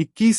21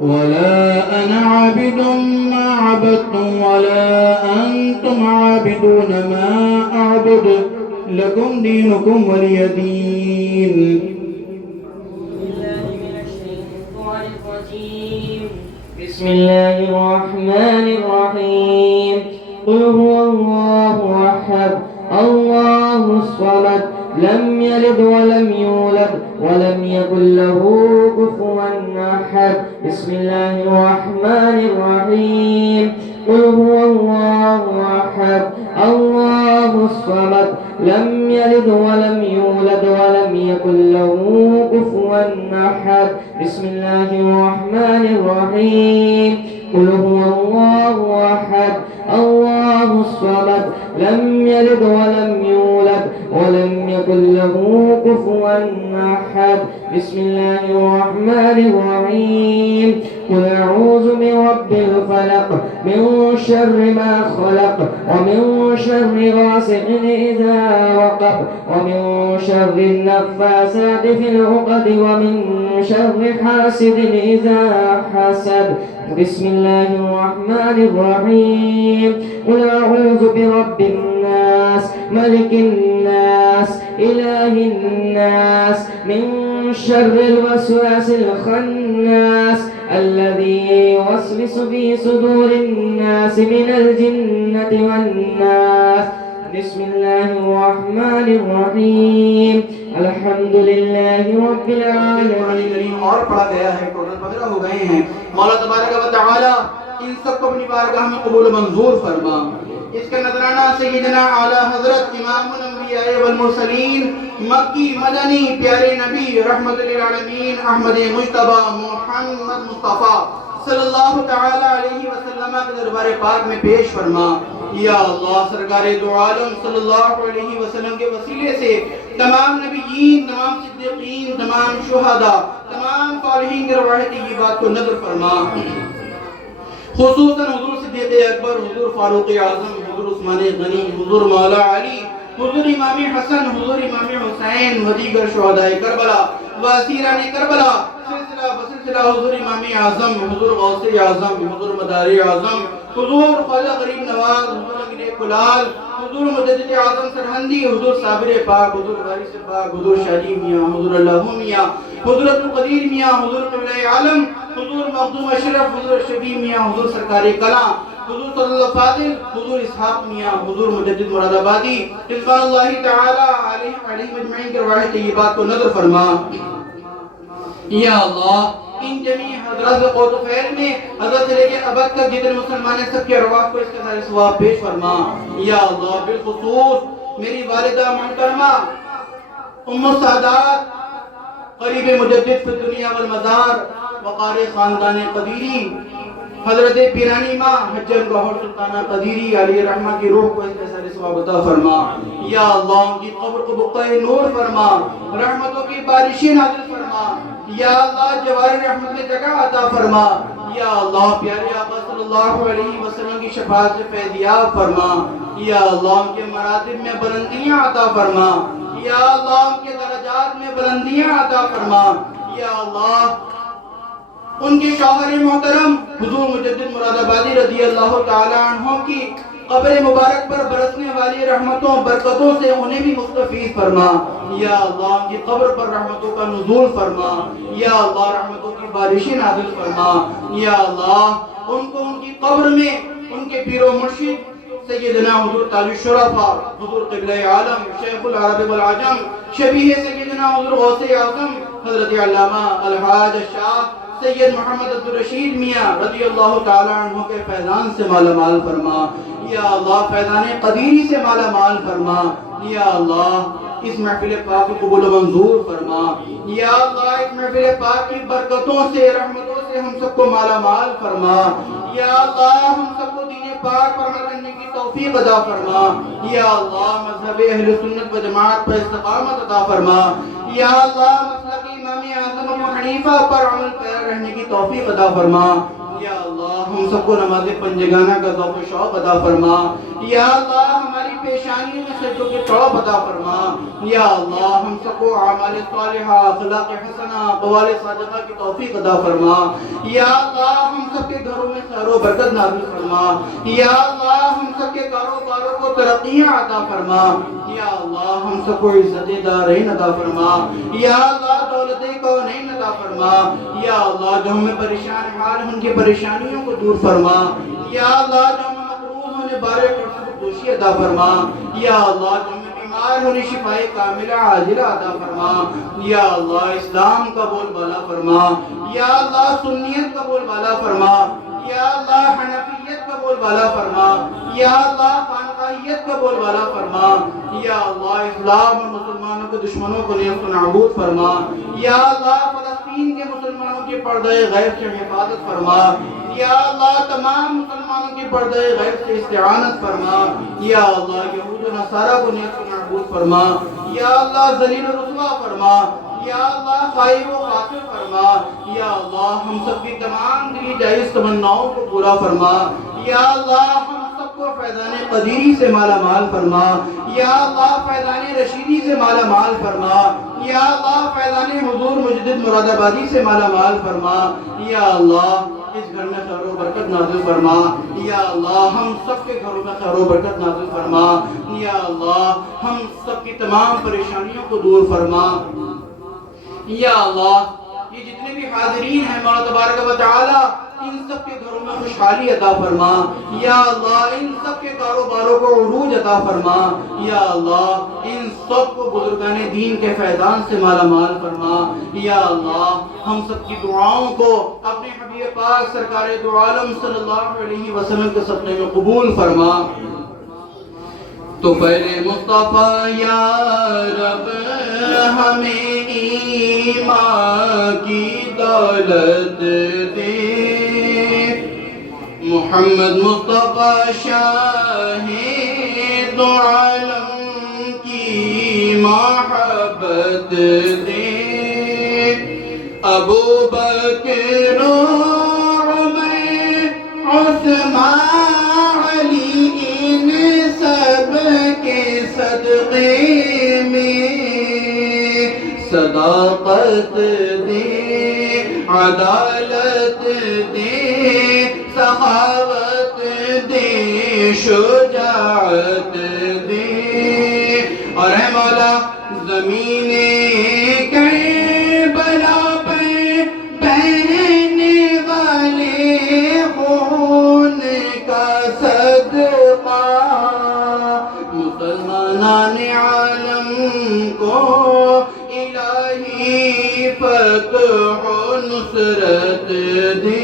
ولا أنا عابد ما عبدتم ولا أنتم عابدون ما أعبد لكم دينكم ولي دين. بسم الله الرحمن الرحيم. قل هو الله أحد الله الصمد لم يلد ولم يولد ولم يكن له كفوا أحد. بسم الله الرحمن الرحيم. قل هو الله أحد الله الصمد لم يلد ولم يولد ولم يكن له كفوا أحد. بسم الله الرحمن الرحيم. قل هو الله أحد الله الصمد لم يلد ولم يولد ولم يكن له كفوا أحد. بسم الله الرحمن الرحيم. قل أعوذ برب الفلق من شر ما خلق ومن شر غاسق إذا وقب ومن شر النفاثات في العقد ومن شر حاسد إذا حسد. بسم الله الرحمن الرحيم. قل أعوذ برب الناس ملك الناس إله الناس من شر الوسواس الخناس الذي يوسوس في صدور الناس من الجنة والناس. بسم الله الرحمن الرحيم. الحمد لله رب العالمين. اور پڑھا گیا ہے، ٹوٹل 15 ہو گئے ہیں. مولا تبارک و تعالی ان سب کو اپنی بارگاہ میں قبول منظور فرما. اس کا نذرانہ سیدنا اعلی حضرت امام الانبیاء والمرسلین مکی مدنی پیارے نبی رحمت للعالمین احمد مجتبی محمد مصطفیٰ صلی اللہ تعالی علیہ وسلم کے دربار پاک میں پیش فرما. یا اللہ سرکار دو عالم صلی اللہ علیہ وسلم کے وسیلے سے تمام نبیین، تمام صدیقین، تمام شہداء، تمام صالحین کے روح طیبات کو نظر فرما. خصوصاً حضور صدیق اکبر، حضور فاروق اعظم، حضور عثمان غنی، حضور مولا علی، حضور امام حسن، حضور امام حسین و دیگر شہداء کربلا و اسیران کربلا، سلسلہ بسلسلہ حضور امام اعظم، حضور غوث اعظم، حضور مداری اعظم، حضور خواجہ غریب نواز، حضور امیر کلال، حضور مجدد اعظم سرہندی، حضور صابر پاک، حضور وارث پاک، حضور شادی میاں، حضور اللہ میاں، حضور عبدالقدیر میاں، حضور قبلہ عالم، حضور مخدوم اشرف، حضور شبی میاں، حضور سرکار کلاں، حضور صلی اللہ فاضل، حضور اسحاق میاں، حضور مجدد مرادآبادی رضوان اللہ تعالی علیہ مجمعین کے ارواح طیبات کو نظر فرما. یا اللہ ان جمیع حضرات قوت و فیل میں حضرت سے لے کے ابد تک جتنے مسلمان ہیں سب کے ارواح کو اس کے سارے ثواب پیش فرما. یا اللہ بالخصوص میری والدہ محترمہ ام السعدات قریب مجدد فی الدنیا والمزار وقار خاندان قدیری حضرت پیرانی ماں حجر گوھر سلطانہ قدیری علیہ رحمہ کی روح کو اس کے سارے ثواب عطا فرما. یا اللہ ان کی قبر کو بقعہ نور فرما، رحمتوں کی بارشیں نازل فرما. یا اللہ جوار رحمت میں جگہ عطا فرما. یا اللہ پیارے آقا صلی اللہ علیہ وسلم کی شفاعت سے فیضیاب فرما. یا اللہ ان کے مراتب میں بلندیاں عطا فرما. یا اللہ ان کے درجات میں بلندیاں عطا فرما. یا اللہ ان کے شوہر محترم حضور مجدد مرادآبادی رضی اللہ تعالی عنہ کی قبر مبارک پر برسنے والی رحمتوں برکتوں سے انہیں بھی مستفید فرما یا اللہ ان کی قبر پر رحمتوں کا نزول فرما یا اللہ رحمتوں کی بارشیں نازل فرما یا اللہ ان کو ان کی قبر میں ان کے پیر و مرشد سیدنا حضور تاج الشرفاء حضور قبلہ عالم شیخ العرب والعجم شبیہ سیدنا حضور غوث اعظم حضرت علامہ الحاج شاہ سید محمد عبدالرشید میاں رضی اللہ تعالیٰ عنہ کے فیضان سے مالا مال فرما یا اللہ فیضان قدیری سے مالا مال فرما یا اللہ اس محفل پاک کو قبول و منظور فرما یا اللہ اس محفل پاک کی برکتوں سے رحمتوں سے ہم سب کو مالا مال فرما یا اللہ ہم سب کو دین پاک پر عمل کرنے کی توفیق عطا فرما یا اللہ مذہب اہل سنت و جماعت پر استقامت عطا فرما یا اللہ مسلک امام اعظم ابو حنیفہ پر عمل پر رہنے کی توفیق عطا فرما یا اللہ ہم سب کو نماز پنجگانہ کا ذوق و شوق عطا فرما یا اللہ ہماری پیشانیوں میں سجدوں کے طرف عطا فرما یا اللہ ہم سب کو اعمال صالحہ اخلاق حسنہ اقوال صادقہ کی توفیق عطا فرما یا اللہ ہم سب کے گھروں میں خیر و برکت نازل فرما یا اللہ ہم سب کے کاروباروں کو ترقیاں عطا فرما یا اللہ ہم سب کو عزت دارین عطا فرما یا اللہ دولت کونین عطا فرما یا اللہ جو ہمیں پریشان حال ان کی پریشانیوں کو دور فرما یا اللہ جو ہمیں مقروض ہونے بارے قرض کو دوشی عطا فرما یا اللہ جو ہمیں بیمار ہونے شفائے کاملہ عاجلہ عطا فرما یا اللہ اسلام کا بول بالا فرما یا اللہ سنیت کا بول بالا فرما یا اللہ حنفیت کا بول بالا فرما یا اللہ خانقاہیت کا بول بالا فرما یا اللہ اسلام اور مسلمانوں کے دشمنوں کو نیست و نابود فرما یا اللہ فلسطین کے مسلمانوں کے پردہ غیب سے حفاظت فرما یا اللہ تمام مسلمانوں کے پردہ غیب سے استعانت فرما یا اللہ یہود و نصارہ کو نیست و نابود فرما یا اللہ ذلیل و رسوا فرما یا اللہ خائب و خاطر فرما یا اللہ ہم سب کی تمام دلی جائز تمناؤں کو پورا فرما یا اللہ ہم سب کو فیضان قدیری سے مالا مال فرما یا اللہ فیضان رشیدی سے مالا مال فرما یا اللہ فیضان حضور مجدد مراد آبادی سے مالا مال فرما یا اللہ اس گھر میں خیر و برکت نازل فرما یا اللہ ہم سب کے گھروں میں خیر و برکت نازل فرما یا اللہ ہم سب کی تمام پریشانیوں کو دور فرما یا اللہ یہ جتنے بھی حاضرین ہیں مولا تبارک و تعالی ان سب کے گھروں میں خوشحالی عطا فرما یا اللہ ان سب کے کاروباروں کو عروج عطا فرما یا اللہ ان سب کو بزرگان دین کے فیضان سے مالا مال فرما یا اللہ ہم سب کی دعاؤں کو اپنے حبیب پاک سرکار دو عالم صلی اللہ علیہ وسلم کے صدقے میں قبول فرما تو پہلے مصطفیٰ یا رب ہمیں ایمان کی دولت دے محمد مصطفیٰ شاہ دو عالم کی محبت دے ابو بکر عمر عثمان علی ان سب کے صدقے میں صداقت دے عدالت دے سخاوت دے شجاعت دے اور اے مولا زمین کربلا پر بہنے والے خون کا صدقہ مسلمانان عالم کو الہی فتح و نصرت دے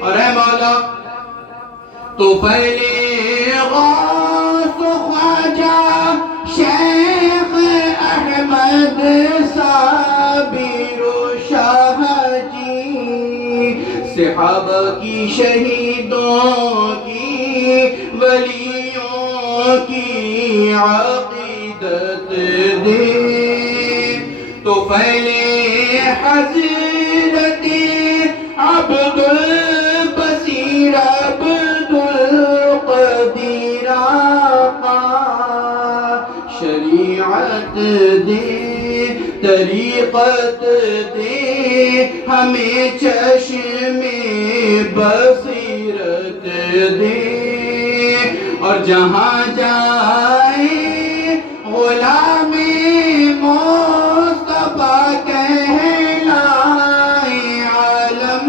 اور اے مولا تو پہلے غوث خواجہ شیخ احمد صابر و شاہ جی صحابہ کی شہیدوں کی ولیوں کی عقیدت دے تو پہلے حضرت عبد البصیر عبد القدیر آقا شریعت دے طریقت دے ہمیں چشم بصیرت دے اور جہاں جائے غلام مصطفیٰ کہلائے عالم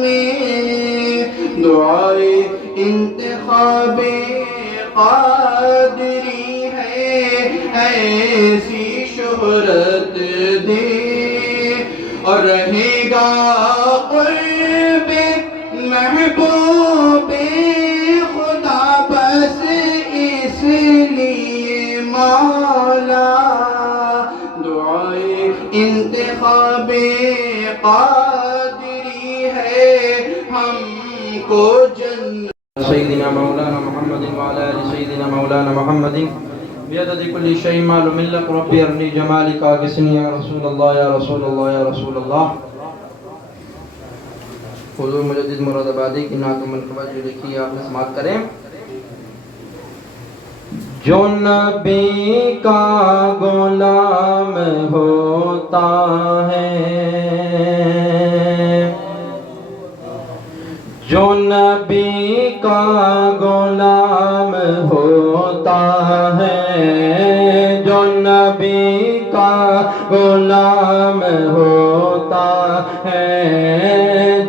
میں دعائے انتخاب قادری ہے ایسی شہرت دے اور رہے گا قرب محبوب خدا بس اس لیے مولا دعائے انتخاب قادری ہے ہم کو جنت سيدنا مولانا محمد وعلى آل سيدنا مولانا محمد بعدد كل شيء معلوم لك ربي أرني جمالك أغثني يا رسول الله يا رسول الله يا رسول الله حضور مجدد مراد آبادی کی نعت منقبہ جو لکھی آپ نے سماعت کریں. جو نبی کا غلام ہوتا ہے جو نبی کا غلام ہوتا ہے جو نبی کا غلام ہوتا ہے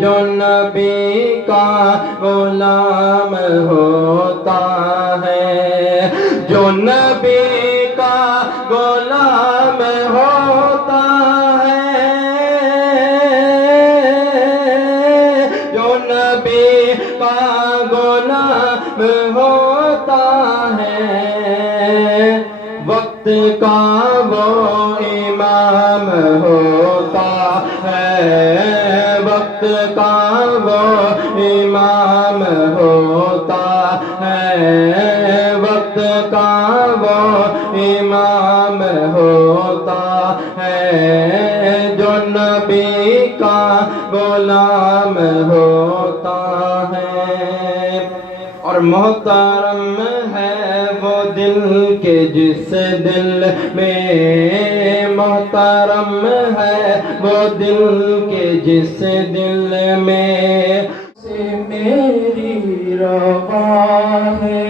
جو نبی کا غلام ہوتا ہے جو نبی کا غلام ہوتا ہے جو نبی کا غلام ہوتا ہے وقت کا وہ امام ہوتا ہے وقت کا وہ امام ہوتا ہے وقت کا وہ امام ہوتا ہے جو نبی کا غلام ہوتا ہے. اور محترم ہے وہ دل کے جس دل میں محترم ہے وہ دل کے جس دل میں سے میری روا ہے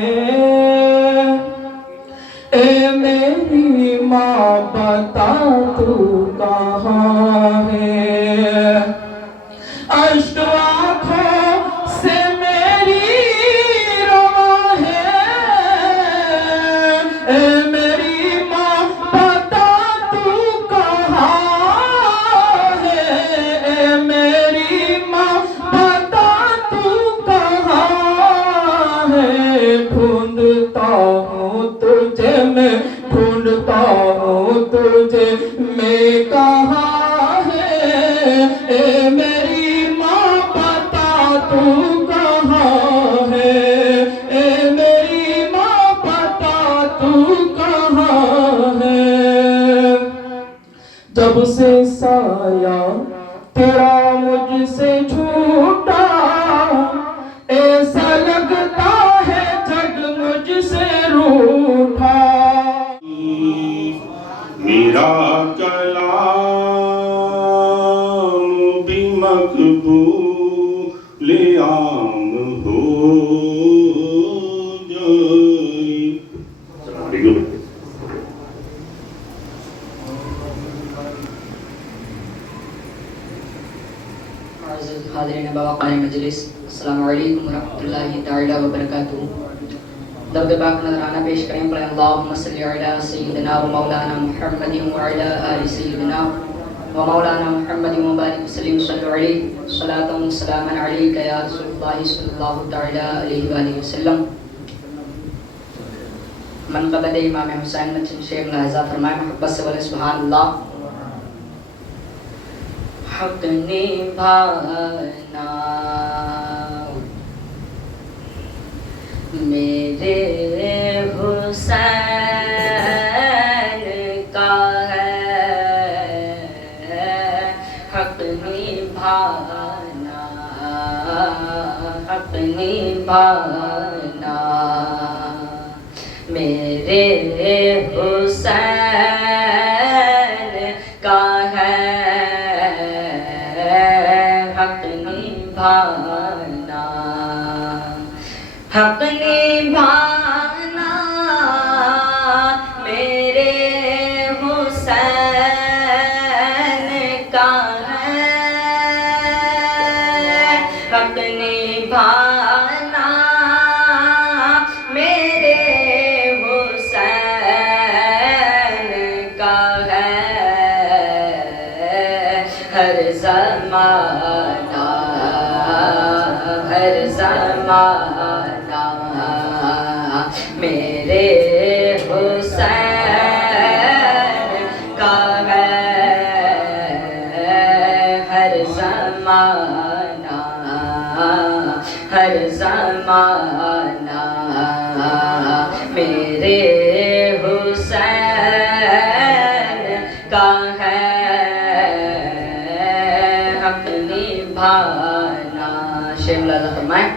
اے میری ماں بتا تو کہاں ہے اشک آنکھوں سے میری روا ہے اے میری ماں بتا تو کہاں ہے اے میری ماں بتا تو کہاں ہے ڈھونڈتا ہوں تجھے میں ڈھونڈتا ہوں تجھے میں کہاں ہے اے میری ماں بتا تو کہاں ہے اے میری ماں بتا تو کہاں ہے جب سے سایہ تیرا مجھ سے چھوٹا ایسا لگتا ہے جگ مجھ سے روٹھا میرا کلام بھی مقبول عام ہو جائے. السلام علیکم. معزز حاضرین بوقار مجلس السلام علیکم ورحمۃ اللہ تعالی وبرکاتہ. درود پاک نذرانہ پیش کریں پڑھیں اللہم صلی علی سیدنا و مولانا محمد وعلی آل سیدنا و مولانا محمد مبارک وسلم صلی علیہ صلاۃ و سلام علیک یا رسول اللہ صلی اللہ تعالی علیہ وآلہ وسلم. منقبت امام حسین مچن شیخ ملاحظہ فرمائے محبت سے بولے سبحان اللہ. حق نبھانا میرے حسین کا ہے حق نبھانا حق نبھانا میرے حسین کا ہے حق نبھانا حق نبھانا زمانہ ہر زمانہ میرے حسین کا ہے ہر زمانہ ہر زمانہ میرے حسین کا ہے حق نبھانا شیخ ملازہ فرمائیں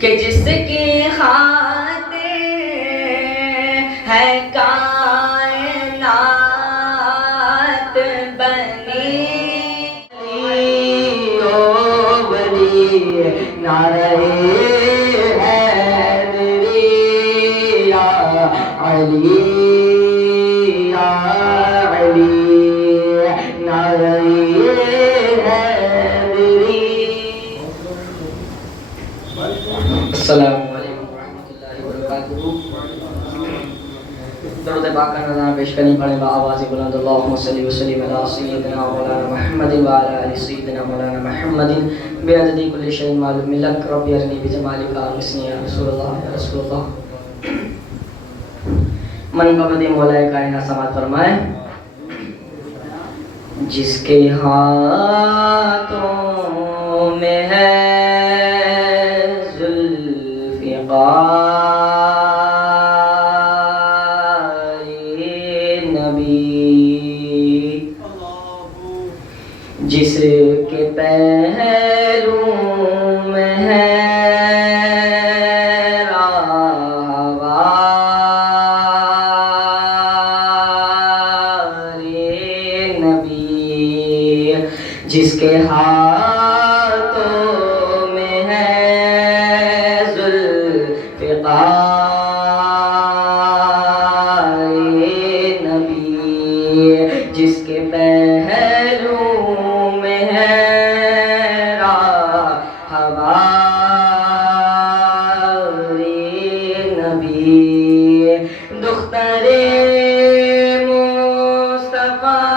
کہ جس کی خاطر ہے کائنات بنی او ولی نعرہ حیدری یا علی یا علی نعرہ حیدری. السلام علیکم ورحمۃ اللہ وبرکاتہ. درود پاک کا نظارہ پیش کرنی پڑے با آواز بلند اللہم صلی وسلم علی سیدنا مولانا محمد وعلی آل سیدنا مولانا محمد بعدد کل شیء معلوم لک رب ارنی بجمالک اغثنی یا رسول اللہ یا رسول اللہ. منقبت مولا کائنات سماعت فرمائے جس کے ہاتھوں میں ہے جس کے پہلوں میں ہے راہوار نبی جس کے ہاتھوں میں ہے ذوالفقار نبی جس کے پہلوں میں ہے راہوار نبی دختر مصطفیٰ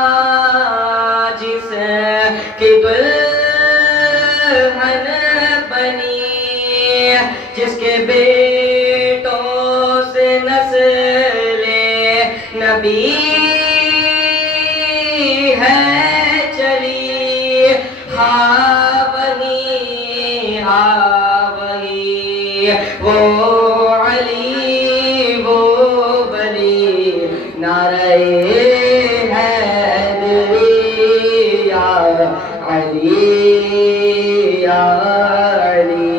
جس کی دلہن بنی جس کے بیٹوں سے نسل نبی ہے چلی ہاں وہی وہ علی وہ ولی نعرہ حیدری یا علی یا علی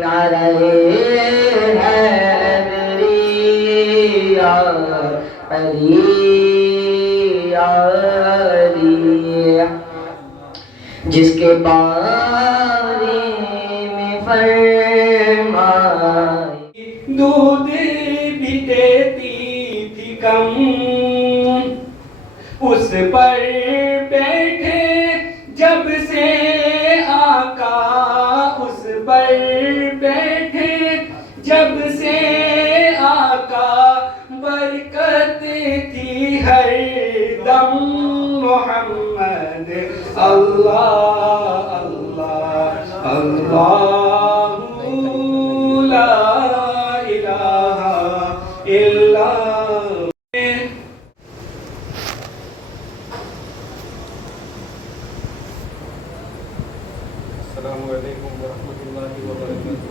نعرہ حیدری یا علی یا علی جس کے بارے میں فرمائے دودھ بھی دیتی تھی کم اس پر بیٹھے جب سے آقا اس پر بیٹھے جب سے آقا برکت تھی ہر دم محمد اللہ اللہ اللہ لا الہ الا السلام علیکم ورحمۃ اللہ وبرکاتہ.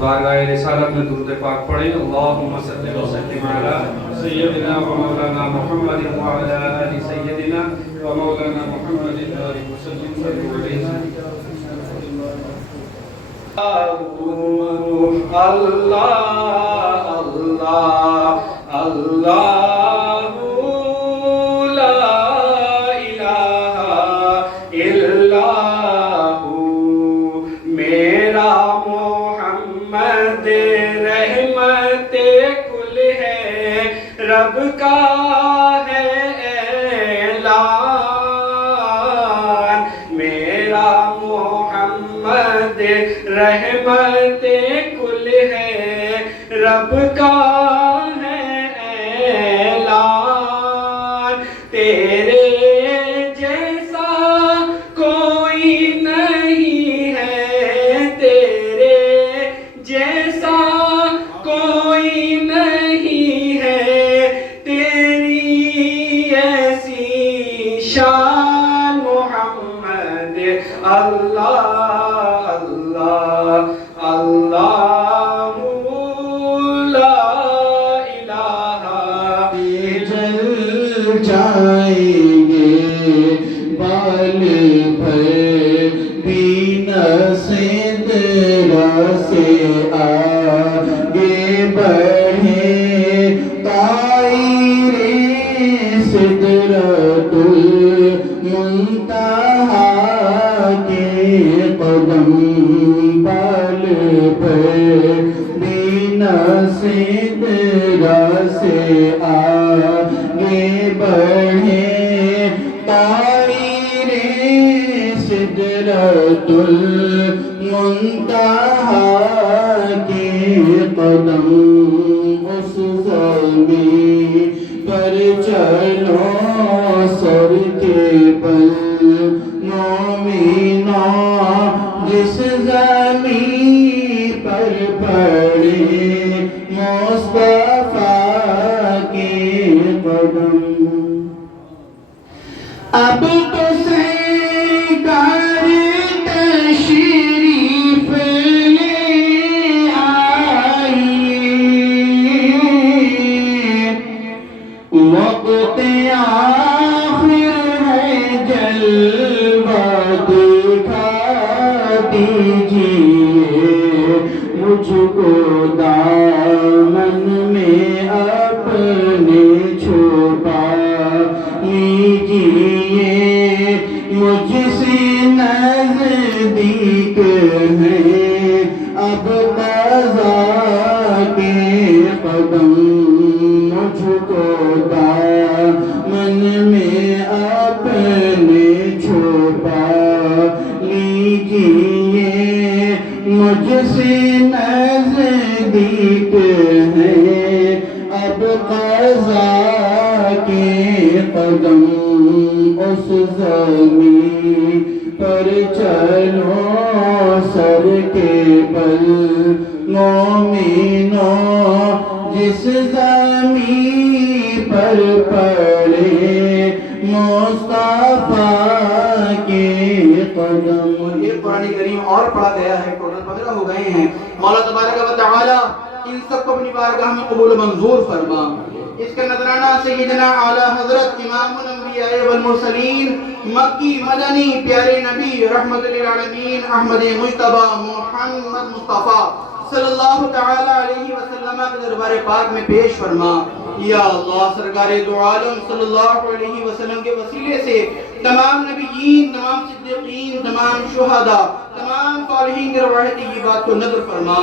بارگاہ رسالت میں درود پاک پڑھیں. اللہم صلی وسلم علی سیدنا و مولانا محمد وعلی آل سیدنا و مولانا محمد وسلم صلو علیہ. اللہ اللہ اللہ لا الہ الا ہو میرا محمد رحمت کل ہے رب کا ہے اعلان میرا محمد رحمت کل ہے رب کا ہے اعلان تیرے کوئی نہیں ہے تیری ایسی شان محمد اللہ اللہ اللہ لا الہ جل جائیں گے بال بھر بین سدرہ سے آگے بڑھے طائر سدرۃ المنتہا کے قدم بال بھر بین سدرہ سے آگے بڑھے طائر سدرۃ المنتہا کے قدم اس زمین پر چلو سر کے بل مومنو جس زمین پر پڑے مصطفیٰ کے قدم اب تو سرکار تشریف لے آئیے وقت آخر ہے جلوہ دکھا دیجیے مجھ کو دامن میں اپنے چھپا لیجیے مجھ سے نزدیک ہے اب قضا کے قدم مجھ کو دامن میں اپنے چھپا لیجیے مجھ سے نزدیک ہے اب قضا کے قدم اس زمین پر چلو سر کے بل مومنو جس زمین پر پڑے مصطفیٰ کے قدم. یہ قرآن کریم اور پڑھا گیا ہے، ٹوٹل 15 ہو گئے ہیں. مولا تبارک و تعالی ان سب کو اپنی بارگاہ میں قبول و منظور فرما. اس کا نذرانہ سیدنا اعلیٰ حضرت امام الانبیاء والمرسلین مکی مدنی پیارے نبی رحمت للعالمین احمد مجتبی محمد مصطفیٰ صلی اللہ تعالی علیہ وسلم کے دربار پاک میں پیش فرما. یا اللہ سرکار دو عالم صلی اللہ علیہ وسلم کے وسیلے سے تمام نبیین، تمام صدیقین، تمام شہداء، تمام صالحین کی روح طیبات کو نظر فرما.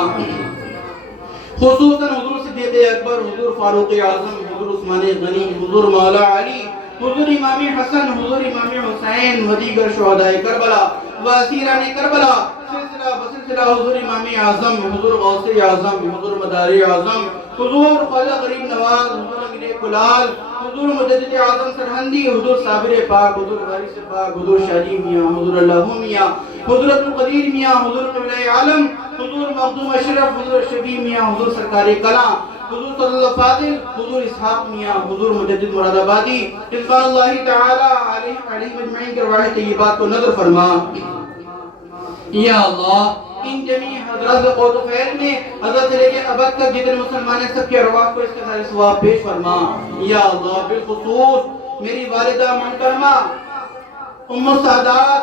خصوصاً حضور صدیق اکبر، حضور فاروق اعظم، حضور عثمان غنی، حضور مولا علی، حضور امام حسن، حضور امام حسین و دیگر شہداء کربلا و اسیران کربلا، سلسلہ بسلسلہ حضور امام اعظم، حضور غوث اعظم، حضور مدار اعظم، حضور خواجہ غریب نواز، حضور امیر کلال، حضور مجدد اعظم سرہندی، حضور صابر پاک، حضور وارث پاک، حضور شاہی میاں، حضور اللہ میاں، حضور عبدالقدیر میاں، حضور قبلہ عالم، حضور مخدوم اشرف، حضور شبیہ میاں، حضور سرکار کلاں، حضور صلی اللہ فاضل، حضور اسحاق میاں، حضور مجدد مراد آبادی، رضوان اللہ تعالی علیہ مجمعین کے ارواح طیبات کو نظر فرما. یا اللہ ان جمیع حضرات قوت و فیل میں حضرت سے لے کے ابد تک جتنے مسلمان ہیں سب کے ارواح کو اس کے سارے ثواب پیش فرما. یا اللہ بالخصوص میری والدہ محترمہ ام السعدات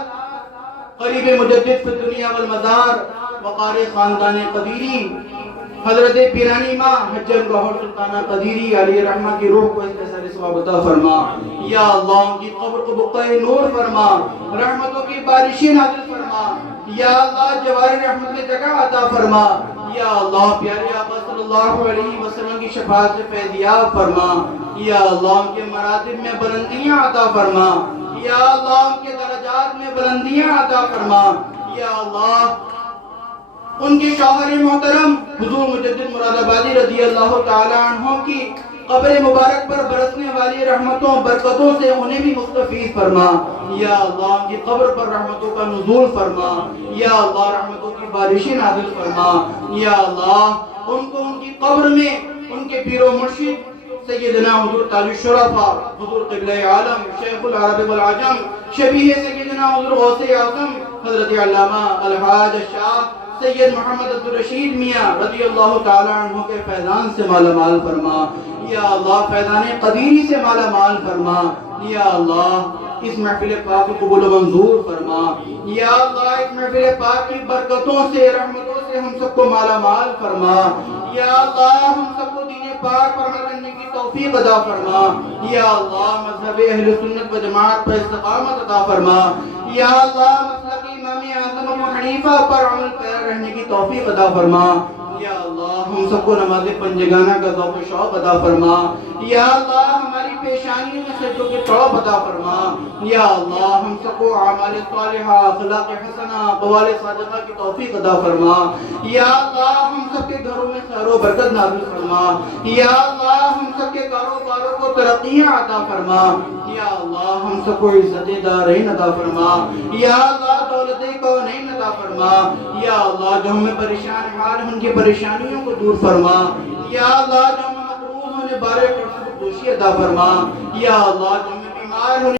قریب مجدد فی الدنیا والمزار وقار خاندان قدیری حضرت پیرانی ماں حجر گوہر سلطانہ قدیری علی رحمہ کی روح کو اس کے سارے ثواب عطا فرما. یا اللہ ان کی قبر کو بقعہ نور فرما، رحمتوں کی بارشیں نازل فرما. یا اللہ جواری رحمت میں جگہ عطا فرما. یا اللہ پیارے آقا صلی اللہ علیہ وسلم کی شفاعت سے فیضیاب فرما. یا اللہ ان کے مراتب میں بلندیاں عطا فرما. یا اللہ ان کے درجات میں بلندیاں عطا فرما. یا اللہ ان کے شوہر محترم حضور مجدد مراد آبادی رضی اللہ تعالی عنہ کی قبر مبارک پر برسنے والی رحمتوں برکتوں سے انہیں بھی مستفیض فرما یا اللہ ان کی قبر پر رحمتوں کا نزول فرما یا اللہ رحمتوں کی بارشیں نازل فرما یا اللہ ان کو ان کی قبر میں ان کے پیر و مرشد سیدنا حضور تاج الشرفاء حضور قبلہ عالم شیخ العرب والعجم شبیہ سیدنا حضور غوث اعظم حضرت علامہ الحاج شاہ سید محمد عبدالرشید میاں رضی اللہ تعالی عنہ کے فیضان سے مالا مال فرما یا اللہ فیضان قدیری سے مالا مال فرما یا اللہ اس محفل پاک کو قبول و منظور فرما یا اللہ اس محفل پاک کی برکتوں سے رحمتوں سے ہم سب کو مالا مال فرما یا اللہ ہم سب کو دین پاک پر عمل کرنے کی توفیق عطا فرما یا اللہ مذہب اہل سنت و جماعت پر استقامت عطا فرما یا اللہ مسلک امام اعظم ابو حنیفہ پر عمل پیرا رہنے کی توفیق عطا فرما یا اللہ ہم سب کو نماز پنجگانہ کا ذوق و شوق عطا فرما یا اللہ ہماری پیشانیوں میں سجدوں کے طرف عطا فرما یا اللہ ہم سب کو اعمال صالحہ اخلاق حسنہ اقوال صادقہ کی توفیق عطا فرما یا اللہ ہم سب کے گھروں میں خیر و برکت نازل فرما یا اللہ ہم سب کے کاروباروں کو ترقیاں عطا فرما یا اللہ ہم سب کو عزت دارین عطا فرما یا اللہ دولت کونین عطا فرما یا اللہ جو ہمیں پریشان حال ان کی پریشانیوں کو دور فرما یا اللہ جو ہمیں مقروض ہونے بارے پر دوشی عطا فرما یا اللہ جو ہمیں بیمار ہونے